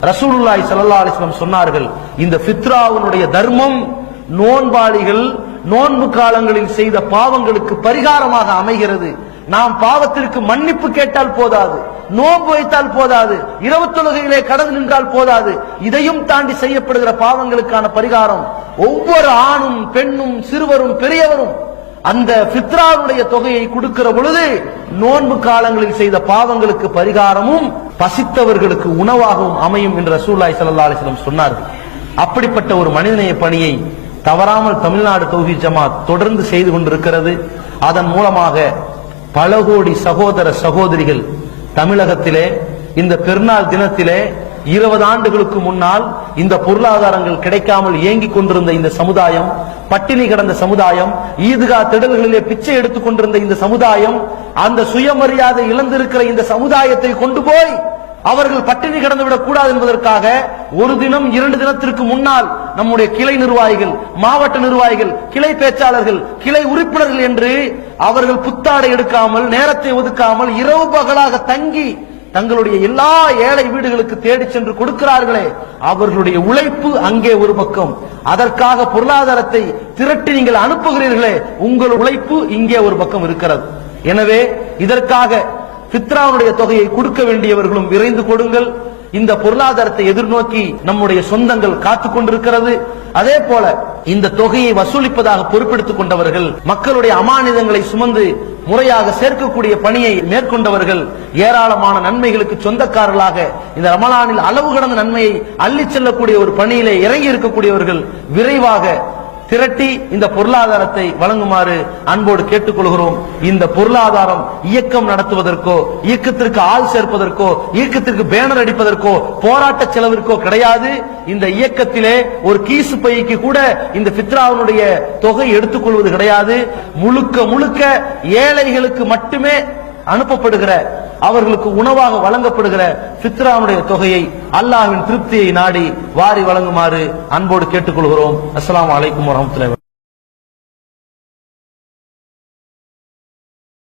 ரசூலுல்லாய் சல்லா அலைஹி சொன்னார்கள் இந்த பித்ராவுனுடைய தர்மம் நோன்பாளிகள் நோன்பு காலங்களில் செய்த பாவங்களுக்கு பரிகாரமாக அமைகிறது. நாம் பாவத்திற்கு மன்னிப்பு கேட்டால் போதாது நோன்பு வைத்தால் போதாது இரவு தொழுகையிலே கடந்து நின்றால் போதாது இதையும் தாண்டி செய்யப்படுகிற பாவங்களுக்கான பரிகாரம் ஒவ்வொரு ஆணும் பெண்ணும் சிறுவரும் பெரியவரும் அந்த பித்ராவுடைய தொகையை கொடுக்கிற பொழுது நோன்பு காலங்களில் செய்த பாவங்களுக்கு பரிகாரமும் பசித்தவர்களுக்கு உணவாகவும் அமையும் என்று ரசூல்லாய் சல்லா அலிஸ்லம் சொன்னார்கள். அப்படிப்பட்ட ஒரு மனிதநேய பணியை தவறாமல் தமிழ்நாடு தொகுதி ஜமாத் தொடர்ந்து செய்து கொண்டிருக்கிறது. அதன் மூலமாக பல கோடி சகோதர சகோதரிகள் தமிழகத்திலே இந்த பெருநாள் தினத்திலே இருபது ஆண்டுகளுக்கு முன்னால் இந்த பொருளாதாரங்கள் கிடைக்காமல் இயங்கிக் கொண்டிருந்த இந்த சமுதாயம் பட்டினி கிடந்த சமுதாயம் ஈதுகா திடல்களிலே பிச்சை எடுத்துக் கொண்டிருந்த இந்த சமுதாயம் அந்த சுயமரியாதை இழந்திருக்கிற இந்த சமுதாயத்தை கொண்டு போய் அவர்கள் பட்டினி கடந்து விடக் கூடாது என்பதற்காக ஒரு தினம் இரண்டு தினத்திற்கு முன்னால் நம்முடைய கிளை நிர்வாகிகள் மாவட்ட நிர்வாகிகள் கிளை பேச்சாளர்கள் கிளை உறுப்பினர்கள் என்று அவர்கள் புத்தாடை எடுக்காமல் நேரத்தை ஒதுக்காமல் இரவு பகலாக தங்கி தங்களுடைய எல்லா ஏழை வீடுகளுக்கு தேடி சென்று கொடுக்கிறார்களே அவர்களுடைய உழைப்பு அங்கே ஒரு பக்கம். அதற்காக பொருளாதாரத்தை திரட்டி நீங்கள் அனுப்புகிறீர்களே உங்கள் உழைப்பு இங்கே ஒரு பக்கம் இருக்கிறது. எனவே இதற்காக பித்ராவுடைய தொகையை கொடுக்க வேண்டியவர்களும் விரைந்து கொடுங்கள். இந்த பொருளாதாரத்தை எதிர்நோக்கி நம்முடைய சொந்தங்கள் காத்துக் கொண்டிருக்கிறது. அதே போல இந்த தொகையை வசூலிப்பதாக பொறுப்பெடுத்துக் கொண்டவர்கள் மக்களுடைய அமானிதங்களை சுமந்து முறையாக சேர்க்கக்கூடிய பணியை மேற்கொண்டவர்கள் ஏராளமான நன்மைகளுக்கு சொந்தக்காரர்களாக இந்த ரமலானில் அளவு கடந்த நன்மையை அள்ளிச் செல்லக்கூடிய ஒரு பணியிலே இறங்கி இருக்கக்கூடியவர்கள் விரைவாக திரட்டி இந்த பொருளாதாரத்தை வழங்குமாறு அன்போடு கேட்டுக்கொள்கிறோம். இந்த பொருளாதாரம் இயக்கம் நடத்துவதற்கோ இயக்கத்திற்கு ஆள் சேர்ப்பதற்கோ இயக்கத்திற்கு பேனர் அடிப்பதற்கோ போராட்ட செலவிற்கோ கிடையாது. இந்த இயக்கத்திலே ஒரு கீசு பைக்கு கூட இந்த பித்ராவினுடைய தொகை எடுத்துக்கொள்வது கிடையாது. முழுக்க முழுக்க ஏழைகளுக்கு மட்டுமே அனுப்பப்படுகிற அவர்களுக்கு உணவாக வழங்கப்படுகிற பித்ராவுடைய தொகையை அல்லாஹ்வின் திருப்தியை நாடி வாரி வழங்குமாறு அன்போடு கேட்டுக்கொள்கிறோம். அஸ்லாம் வலைக்கும் வரமத்துல